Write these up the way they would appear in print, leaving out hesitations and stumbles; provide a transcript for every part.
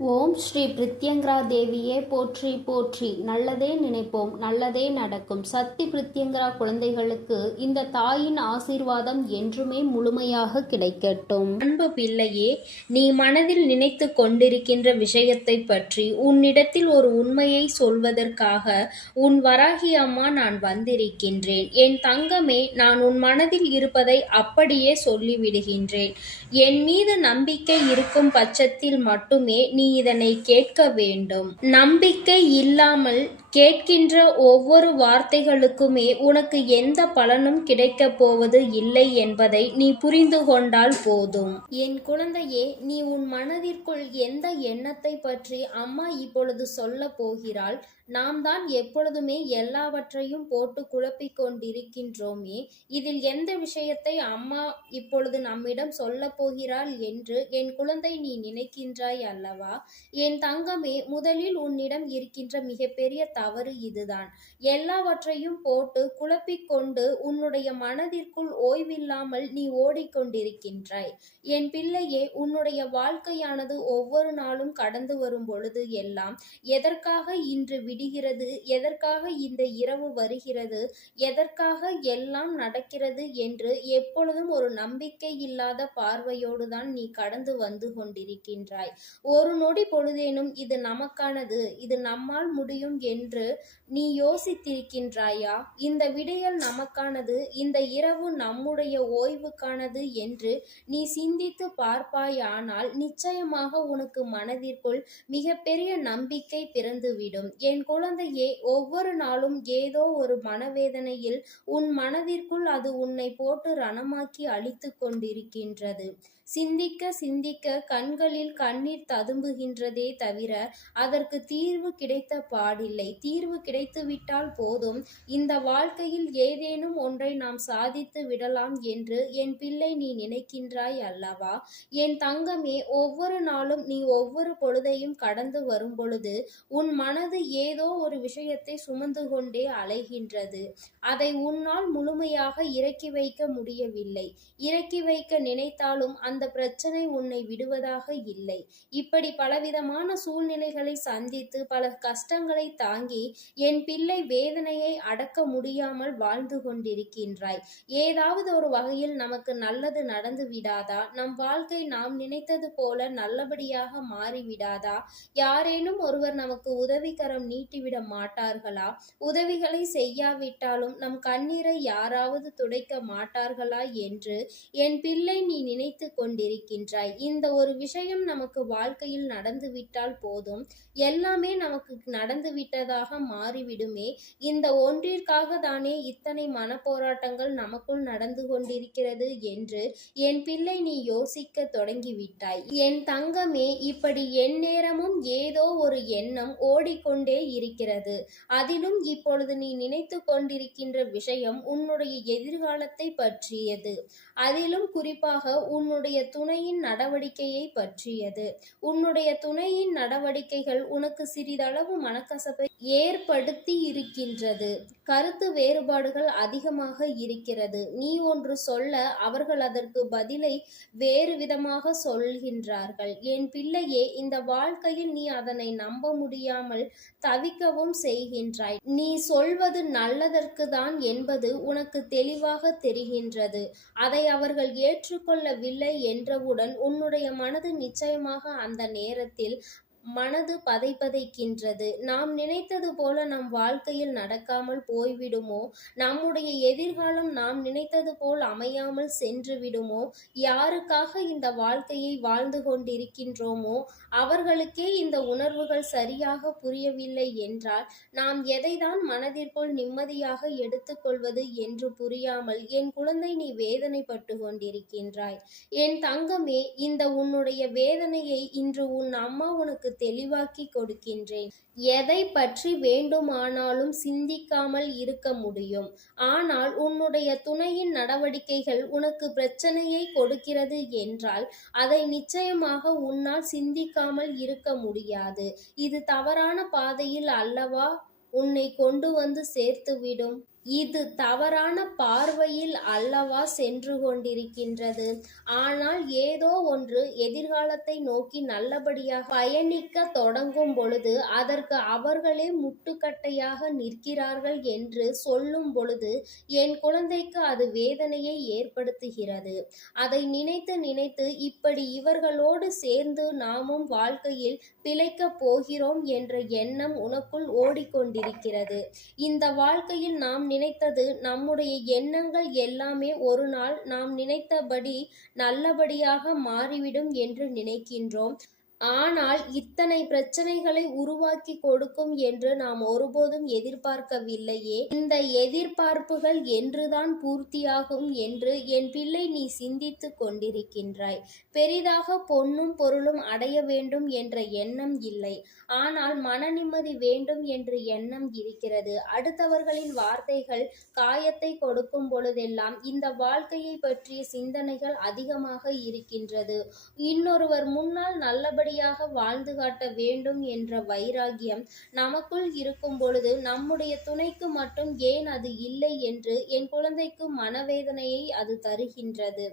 ஓம் ஸ்ரீ பிரித்யங்கரா தேவியே போற்றி போற்றி. நல்லதே நினைப்போம், நல்லதே நடக்கும். சக்தி பிரித்யங்கரா குழந்தைகளுக்கு இந்த தாயின் ஆசீர்வாதம் என்றுமே முழுமையாக கிடைக்கட்டும். அன்பு பிள்ளையே, நீ மனதில் நினைத்து கொண்டிருக்கின்ற விஷயத்தை பற்றி உன்னிடத்தில் ஒரு உண்மையை சொல்வதற்காக உன் வராகி அம்மா நான் வந்திருக்கின்றேன். என் தங்கமே, நான் உன் மனதில் இருப்பதை அப்படியே சொல்லிவிடுகின்றேன். என் மீது நம்பிக்கை இருக்கும் பட்சத்தில் மட்டுமே நீ இதனை கேட்க வேண்டும். நம்பிக்கை இல்லாமல் கேட்கின்ற ஒவ்வொரு வார்த்தைகளுக்குமே உனக்கு எந்த பலனும் கிடைக்கப் போவது இல்லை என்பதை நீ புரிந்து கொண்டால் போதும். என் குழந்தையே, நீ உன் மனதிற்குள் எந்த எண்ணத்தை பற்றி அம்மா இப்பொழுது சொல்ல போகிறாள்? நாம் தான் எப்பொழுதுமே எல்லாவற்றையும் போட்டு குழப்பிக் கொண்டிருக்கின்றோமே. இதில் எந்த விஷயத்தை அம்மா இப்பொழுது நம்மிடம் சொல்ல போகிறாள் என்று என் குழந்தை நீ நினைக்கின்றாய் அல்லவா? என் தங்கமே, முதலில் உன்னிடம் இருக்கின்ற மிகப்பெரிய தவறு இதுதான். எல்லாவற்றையும் போட்டு குழப்பிக்கொண்டு உன்னுடைய மனதிற்குள் ஓய்வில்லாமல் நீ ஓடிக்கொண்டிருக்கின்றாய். என் பிள்ளையே, உன்னுடைய வாழ்க்கையானது ஒவ்வொரு நாளும் கடந்து வரும் பொழுது எல்லாம் எதற்காக இன்று விடுகிறது, எதற்காக இந்த இரவு வருகிறது, எதற்காக எல்லாம் நடக்கிறது என்று எப்பொழுதும் ஒரு நம்பிக்கை இல்லாத பார்வையோடு தான் நீ கடந்து வந்து கொண்டிருக்கின்றாய். ஒரு நொடி பொழுதேனும் இது நமக்கானது, இது நம்மால் முடியும் என்று நீ யோசித்திருக்கின்றாயா? இந்த விடியல் நமக்கானது, இந்த இரவு நம்முடைய ஓய்வுக்கானது என்று நீ சிந்தித்து பார்ப்பாயானால் நிச்சயமாக உனக்கு மனதிற்குள் மிகப்பெரிய நம்பிக்கை பிறந்துவிடும். என் குழந்தையே, ஒவ்வொரு நாளும் ஏதோ ஒரு மனவேதனையில் உன் மனதிற்குள் அது உன்னை போட்டு ரணமாக்கி அழித்து கொண்டிருக்கின்றது. சிந்திக்க சிந்திக்க கண்களில் கண்ணீர் ததும்புகின்றதே தவிர அதற்கு தீர்வு கிடைத்த பாடில்லை. தீர்வு கிடைத்துவிட்டால் போதும், இந்த வாழ்க்கையில் ஏதேனும் ஒன்றை நாம் சாதித்து விடலாம் என்று என் பிள்ளை நீ நினைக்கின்றாய் அல்லவா? என் தங்கமே, ஒவ்வொரு நாளும் நீ ஒவ்வொரு பொழுதையும் கடந்து வரும் பொழுது உன் மனது ஏதோ ஒரு விஷயத்தை சுமந்து கொண்டே அலைகின்றது. அதை உன்னால் முழுமையாக இறக்கி வைக்க முடியவில்லை. இறக்கி வைக்க நினைத்தாலும் அந்த பிரச்சனை உன்னை விடுவதாக இல்லை. இப்படி பலவிதமான சூழ்நிலைகளை சந்தித்து பல கஷ்டங்களை தாங்கி என் பிள்ளை வேதனையை அடக்க முடியாமல் வாழ்ந்து கொண்டிருக்கின்றாய். ஏதாவது ஒரு வகையில் நமக்கு நல்லது நடந்து விடாதா? நம் வாழ்க்கை நாம் நினைத்தது போல நல்லபடியாக மாறிவிடாதா? யாரேனும் ஒருவர் நமக்கு உதவிக்கரம் நீட்டிவிட மாட்டார்களா? உதவிகளை செய்யாவிட்டாலும் நம் கண்ணீரை யாராவது துடைக்க மாட்டார்களா என்று என் பிள்ளை நீ நினைத்து கொண்டிருக்கின்றாய். இந்த ஒரு விஷயம் நமக்கு வாழ்க்கையில் நடந்துவிட்டால் போதும், எல்லாமே நமக்கு நடந்து விட்டதாக மாறிவிடுமே. இந்த ஒன்றிற்காக தானே இத்தனை மனப்போராட்டங்கள் நமக்குள் நடந்து கொண்டிருக்கிறது என்று என் பிள்ளை நீ யோசிக்க தொடங்கிவிட்டாய். என் தங்கமே, இப்படி எந்நேரமும் ஏதோ ஒரு எண்ணம் ஓடிக்கொண்டே இருக்கிறது. அதிலும் இப்பொழுது நீ நினைத்து கொண்டிருக்கின்ற விஷயம் உன்னுடைய எதிர்காலத்தை பற்றியது. அதிலும் குறிப்பாக உன்னுடைய துணையின் நடவடிக்கையை பற்றியது. உன்னுடைய துணையின் நடவடிக்கைகள் உனக்கு சிறிதளவு மனக்கசப்பை ஏற்படுத்தி இருக்கின்றது. கருத்து வேறுபாடுகள் அதிகமாக இருக்கிறது. நீ ஒன்று சொல்ல அவர்கள் அதற்கு பதிலை வேறு விதமாக சொல்கின்றார்கள். என் பிள்ளையே, இந்த வாழ்க்கையில் நீ அதனை நம்ப முடியாமல் தவிக்கவும் செய்கின்றாய். நீ சொல்வது நல்லதற்கு தான் என்பது உனக்கு தெளிவாக தெரிகின்றது. அதை அவர்கள் ஏற்றுக்கொள்ளவில்லை என்றவுடன் உன்னுடைய மனது நிச்சயமாக அந்த நேரத்தில் மனது பதைபதைக்கின்றது. நாம் நினைத்தது போல நம் வாழ்க்கையில் நடக்காமல் போய்விடுமோ? நம்முடைய எதிர்காலம் நாம் நினைத்தது போல் அமையாமல் சென்று விடுமோ? யாருக்காக இந்த வாழ்க்கையை வாழ்ந்து கொண்டிருக்கின்றோமோ அவர்களுக்கே இந்த உணர்வுகள் சரியாக புரியவில்லை என்றால் நாம் எதைதான் மனதிற்குள் நிம்மதியாக எடுத்துக்கொள்வது என்று புரியாமல் என் குழந்தை நீ வேதனைப்பட்டு கொண்டிருக்கின்றாய். என் தங்கமே, இந்த உன்னுடைய வேதனையை இன்று உன் அம்மா உனக்கு தெளிவாக்கி கொடுக்கின்றேன். எதை பற்றி வேண்டுமானாலும் சிந்திக்காமல் இருக்க முடியும். ஆனால் உன்னுடைய துணையின் நடவடிக்கைகள் உனக்கு பிரச்சனையை கொடுக்கிறது என்றால் அதை நிச்சயமாக உன்னால் சிந்திக்காமல் இருக்க முடியாது. இது தவறான பாதையில் அல்லவா உன்னை கொண்டு வந்து சேர்த்துவிடும். இது தவறான பார்வையில் அல்லவா சென்று கொண்டிருக்கின்றது. ஆனால் ஏதோ ஒன்று எதிர்காலத்தை நோக்கி நல்லபடியாக பயணிக்க தொடங்கும் பொழுது அதற்கு அவர்களே முட்டுக்கட்டையாக நிற்கிறார்கள் என்று சொல்லும் பொழுது என் குழந்தைக்கு அது வேதனையை ஏற்படுத்துகிறது. அதை நினைத்து நினைத்து இப்படி இவர்களோடு சேர்ந்து நாமும் வாழ்க்கையில் பிழைக்கப் போகிறோம் என்ற எண்ணம் உனக்குள் ஓடிக்கொண்டிருக்கிறது. இந்த வாழ்க்கையில் நாம் நினைத்தது, நம்முடைய எண்ணங்கள் எல்லாமே ஒரு நாள் நாம் நினைத்தபடி நல்லபடியாக மாறிவிடும் என்று நினைக்கின்றோம். ஆனால் இத்தனை பிரச்சனைகளை உருவாக்கி கொடுக்கும் என்று நாம் ஒருபோதும் எதிர்பார்க்கவில்லையே. இந்த எதிர்பார்ப்புகள் என்றுதான் பூர்த்தியாகும் என்று என் பிள்ளை நீ சிந்தித்து கொண்டிருக்கின்றாய். பெரிதாக பொன்னும் பொருளும் அடைய வேண்டும் என்ற எண்ணம் இல்லை, ஆனால் மன நிம்மதி வேண்டும் என்ற எண்ணம் இருக்கிறது. அடுத்தவர்களின் வார்த்தைகள் காயத்தை கொடுக்கும் பொழுதெல்லாம் இந்த வாழ்க்கையை பற்றிய சிந்தனைகள் அதிகமாக இருக்கின்றது. இன்னொருவர் முன்னால் நல்லபடியாக வாழ்ந்து காட்ட வேண்டும் என்ற வைராகியம் நமக்குள் இருக்கும் பொழுது நம்முடைய துணைக்கு மட்டும் ஏன் அது இல்லை என்று என் குழந்தைக்கு மனவேதனையை அது தருகின்றது.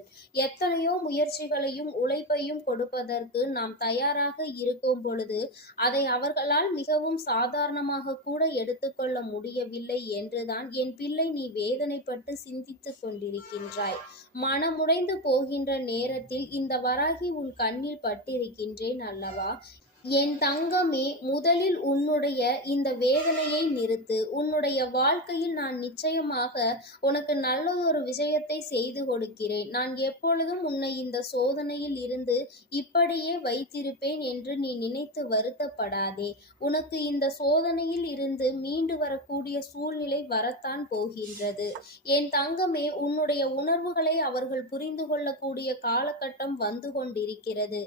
எத்தனையோ முயற்சிகளையும் உழைப்பையும் கொடுப்பதற்கு நாம் தயாராக இருக்கும் பொழுது அதை அவர்களால் மிகவும் சாதாரணமாக கூட எடுத்துக்கொள்ள முடியவில்லை என்றுதான் என் பிள்ளை நீ வேதனைப்பட்டு சிந்தித்து கொண்டிருக்கின்றாய். மனமுடைந்து போகின்ற நேரத்தில் இந்த வராகி உன் கண்ணில் பட்டிருக்கின்றேன் அல்லவா? என் தங்கமே, முதலில் உன்னுடைய இந்த வேதனையை நிறுத்து. உன்னுடைய வாழ்க்கையில் நான் நிச்சயமாக உனக்கு நல்லதொரு விஷயத்தை செய்து கொடுக்கிறேன். நான் எப்பொழுதும் உன்னை இந்த சோதனையில் இருந்து இப்படியே வைத்திருப்பேன் என்று நீ நினைத்து வருத்தப்படாதே. உனக்கு இந்த சோதனையில் இருந்து மீண்டு வரக்கூடிய சூழ்நிலை வரத்தான் போகின்றது. என் தங்கமே, உன்னுடைய உணர்வுகளை அவர்கள் புரிந்து கொள்ளக்கூடிய காலகட்டம் வந்து கொண்டிருக்கிறது.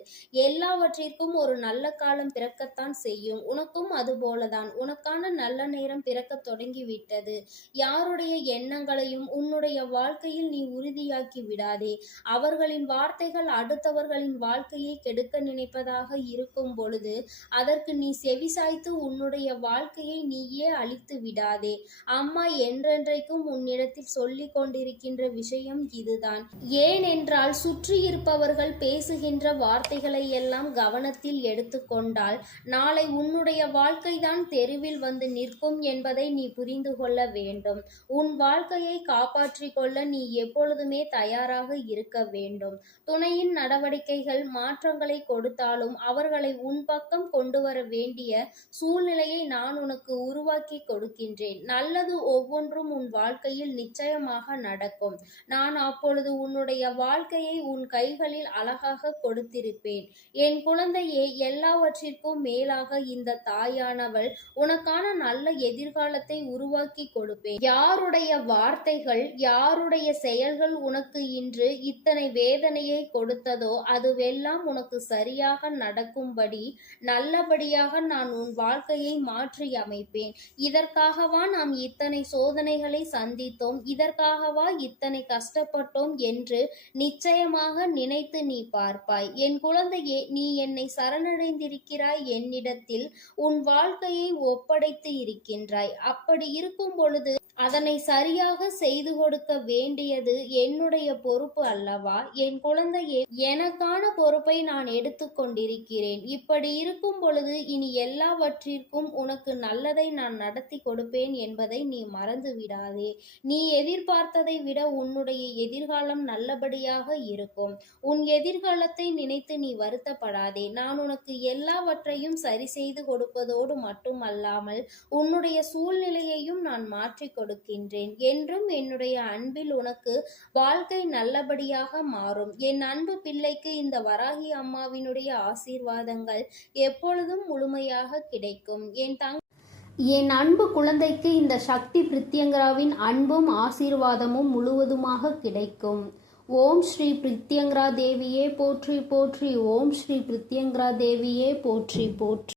எல்லாவற்றிற்கும் ஒரு நல்ல காலம் பிறக்கத்தான் செய்யும். உனக்கும் அதுபோலதான். உனக்கான நல்ல நேரம் பிறக்க தொடங்கிவிட்டது. யாருடைய எண்ணங்களையும் உன்னுடைய வாழ்க்கையில் நீ உறுதியாக்கி விடாதே. அவர்களின் வார்த்தைகள் அடுத்தவர்களின் வாழ்க்கையை கெடுக்க நினைப்பதாக இருக்கும் பொழுது அதற்கு நீ செவிசாய்த்து உன்னுடைய வாழ்க்கையை நீயே அழித்து விடாதே. அம்மா என்றென்றைக்கும் உன்னிடத்தில் சொல்லிக் கொண்டிருக்கின்ற விஷயம் இதுதான். ஏனென்றால் சுற்றி இருப்பவர்கள் பேசுகின்ற வார்த்தைகளை எல்லாம் கவனத்தில் எடுத்து கொண்டால் நாளை உன்னுடைய வாழ்க்கைதான் தெருவில் வந்து நிற்கும் என்பதை நீ புரிந்து கொள்ள வேண்டும். உன் வாழ்க்கையை காப்பாற்றிக் கொள்ள நீ எப்பொழுதுமே தயாராக இருக்க வேண்டும். துணையின் நடவடிக்கைகள் மாற்றங்களை கொடுத்தாலும் அவர்களை உன் பக்கம் கொண்டு வர வேண்டிய சூழ்நிலையை நான் உனக்கு உருவாக்கி கொடுக்கின்றேன். நல்லது ஒவ்வொன்றும் உன் வாழ்க்கையில் நிச்சயமாக நடக்கும். நான் அப்பொழுது உன்னுடைய வாழ்க்கையை உன் கைகளில் அழகாக கொடுத்திருப்பேன். என் குழந்தையே, எல்லாவற்றிற்கும் மேலாக இந்த தாயானவள் உனக்கான நல்ல எதிர்காலத்தை உருவாக்கி கொடுப்பேன். யாருடைய வார்த்தைகள், யாருடைய செயல்கள் உனக்கு இன்று இத்தனை வேதனையை கொடுத்ததோ அதுவெல்லாம் உனக்கு சரியாக நடக்கும்படி நல்லபடியாக நான் உன் வாழ்க்கையை மாற்றி அமைப்பேன். இதற்காகவா நாம் இத்தனை சோதனைகளை சந்தித்தோம், இதற்காகவா இத்தனை கஷ்டப்பட்டோம் என்று நிச்சயமாக நினைத்து நீ பார்ப்பாய். என் குழந்தையே, நீ என்னை சரணடைந்திருக்கிறாய். என்னிடத்தில் உன் வாழ்க்கையை ஒப்படைத்து இருக்கின்றாய். அப்படி இருக்கும் பொழுது அதனை சரியாக செய்து கொடுக்க வேண்டியது என்னுடைய பொறுப்பு அல்லவா? என் குழந்தையே, எனக்கான பொறுப்பை நான் எடுத்துக்கொண்டிருக்கிறேன். இப்படி இருக்கும் பொழுது இனி எல்லாவற்றிற்கும் உனக்கு நல்லதை நான் நடத்தி கொடுப்பேன் என்பதை நீ மறந்து விடாதே. நீ எதிர்பார்த்ததை விட உன்னுடைய எதிர்காலம் நல்லபடியாக இருக்கும். உன் எதிர்காலத்தை நினைத்து நீ வருத்தப்படாதே. நான் உனக்கு எல்லாவற்றையும் சரி செய்து கொடுப்பதோடு மட்டுமல்லாமல் உன்னுடைய சூழ்நிலையையும் நான் மாற்றிக் கொடுக்கின்றேன். என்றும் என்னுடைய அன்பில் உனக்கு வாழ்க்கை நல்லபடியாக மாறும். என் அன்பு பிள்ளைக்கு இந்த வராகி அம்மாவினுடைய ஆசீர்வாதங்கள் எப்பொழுதும் முழுமையாக கிடைக்கும். என் அன்பு குழந்தைக்கு இந்த சக்தி பிரித்யங்கராவின் அன்பும் ஆசீர்வாதமும் முழுவதுமாக கிடைக்கும். ஓம் ஸ்ரீ பிரித்யங்கரா தேவியே போற்றி போற்றி. ஓம் ஸ்ரீ பிரித்யங்கரா தேவியே போற்றி போற்றி.